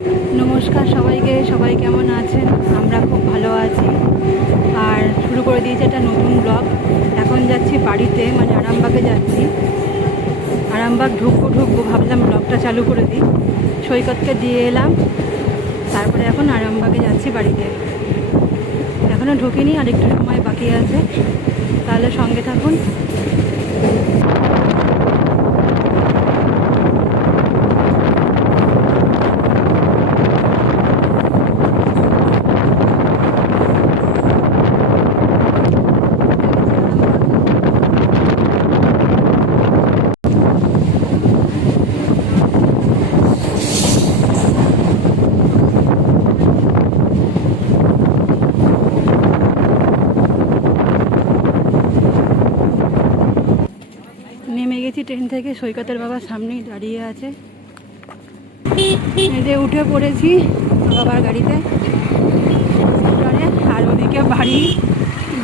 নমস্কার সবাইকে, সবাই কেমন আছেন? আমরা খুব ভালো আছি। আর শুরু করে দিয়েছি একটা নতুন ব্লগ। এখন যাচ্ছি বাড়িতে, মানে আরামবাগে যাচ্ছি। আরামবাগ ঢুকবো ভাবলাম ব্লগটা চালু করে দিই। সৈকতকে দিয়ে এলাম, তারপরে এখন আরামবাগে যাচ্ছি বাড়িতে। এখনও ঢুকিনি, আর একটু সময় বাকি আছে, তাহলে সঙ্গে থাকুন। নেমে গেছি ট্রেন থেকে, সৈকতের বাবা সামনেই দাঁড়িয়ে আছে। এই যে উঠে পড়েছি বাবার গাড়িতে, আর ওদিকে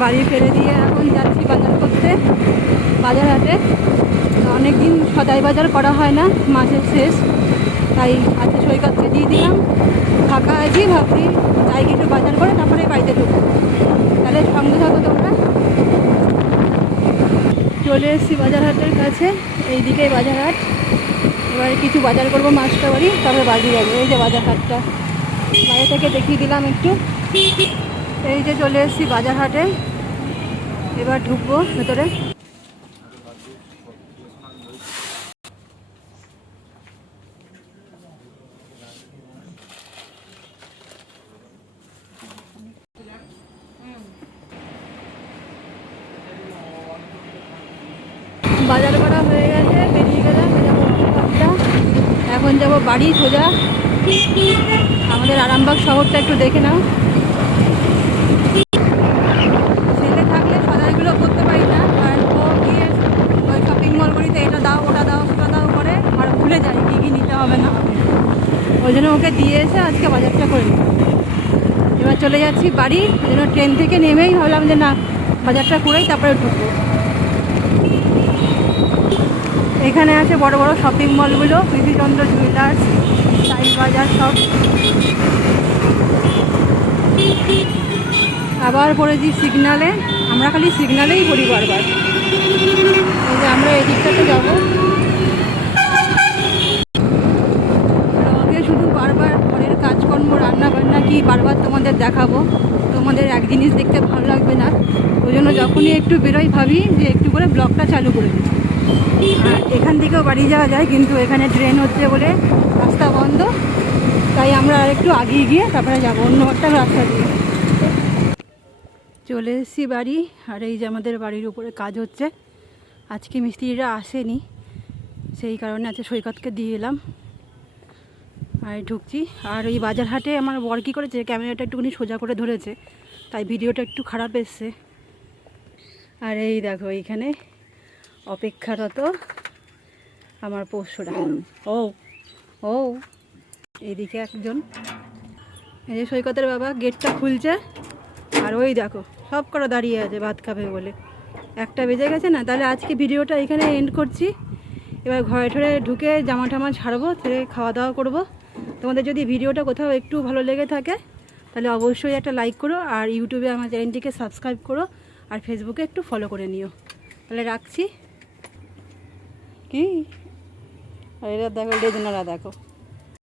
বাড়ি ফেলে দিয়ে এখন যাচ্ছি বাজার করতে, বাজার হাটে। অনেক দিন সদাই বাজার করা হয় না, মাসের শেষ, তাই আজকে সৈকতকে দিয়ে দিলাম। ফাঁকা আছি, ভাবছি যাই কিছু বাজার করে তারপরে বাড়িতে ঢুকবো। তাহলে সঙ্গে থাকো তোমরা। চলে এসেছি বাজার হাটের কাছে, এইদিকেই বাজার হাট। এবারে কিছু বাজার করবো মাছটা বাড়ি, তবে বাড়ি যাবো। এই যে বাজার হাটটা বাইরে থেকে দেখিয়ে দিলাম একটু। এই যে চলে এসেছি বাজার হাটে, এবার ঢুকবো ভেতরে। বাজার করা হয়ে গেছে, বেরিয়ে গেলাম। এখন যাব বাড়ি সোজা। আমাদের আরামবাগ শহরটা একটু দেখে নাও। ছেলে থাকলে সদাইগুলো করতে পারি না, কারণ ও গিয়ে ওই শপিং মলগুলিতে এটা দাও ওটা দাও সেটা দাও করে, আর ভুলে যায় কী কী নিতে হবে না হবে। ওই জন্য ওকে দিয়ে এসে আজকে বাজারটা করে নিই। এবার চলে যাচ্ছি বাড়ি। ওই জন্য ট্রেন থেকে নেমেই ভাবলাম যে না, বাজারটা করেই তারপরে ঢুকবো। এখানে আছে বড় বড় শপিং মলগুলো, বিধিচন্দ্র জুয়েলার্স, স্টাইল বাজার সব। আবার পড়েছি সিগনালে। আমরা খালি সিগনালেই পড়ি বারবার। এই যে আমরা এই দিকটাতে যাবো, শুধু বারবার ঘরের কাজকর্ম রান্না বান্না কি বারবার তোমাদের দেখাবো, তোমাদের এক জিনিস দেখতে ভালো লাগবে না। ওই জন্য যখনই একটু বেরোই ভাবি যে একটু করে ব্লগটা চালু করে দিই। আর এখান থেকেও বাড়ি যাওয়া যায়, কিন্তু এখানে ট্রেন হচ্ছে বলে রাস্তা বন্ধ, তাই আমরা আর একটু আগিয়ে গিয়ে তারপরে যাবো অন্য একটা রাস্তা দিয়ে। চলে এসেছি বাড়ি। আর এই যে আমাদের বাড়ির উপরে কাজ হচ্ছে, আজকে মিস্ত্রিরা আসেনি, সেই কারণে আজকে সৈকতকে দিয়ে এলাম। আর ঢুকছি। আর এই বাজার হাটে আমার বর কী করেছে, ক্যামেরাটা একটুখানি সোজা করে ধরেছে, তাই ভিডিওটা একটু খারাপ এসছে। আর এই দেখো এইখানে অপেক্ষারত আমার পোষ্যরা। ও ও এইদিকে একজন, এই যে সৈকতের বাবা গেটটা খুলছে। আর ওই দেখো সব করা দাঁড়িয়ে আছে ভাত খাবে বলে। 1টা বেজে গেছে না, তাহলে আজকে ভিডিওটা এখানে এন্ড করছি। এবার ঘরে ঠরে ঢুকে জামা টামা ছাড়বো, ছেড়ে খাওয়া দাওয়া করবো। তোমাদের যদি ভিডিওটা কোথাও একটু ভালো লেগে থাকে তাহলে অবশ্যই একটা লাইক করো, আর ইউটিউবে আমার চ্যানেলটিকে সাবস্ক্রাইব করো, আর ফেসবুকে একটু ফলো করে নিও। তাহলে রাখছি। কি আর এরা দেখো, লেজনারা দেখো।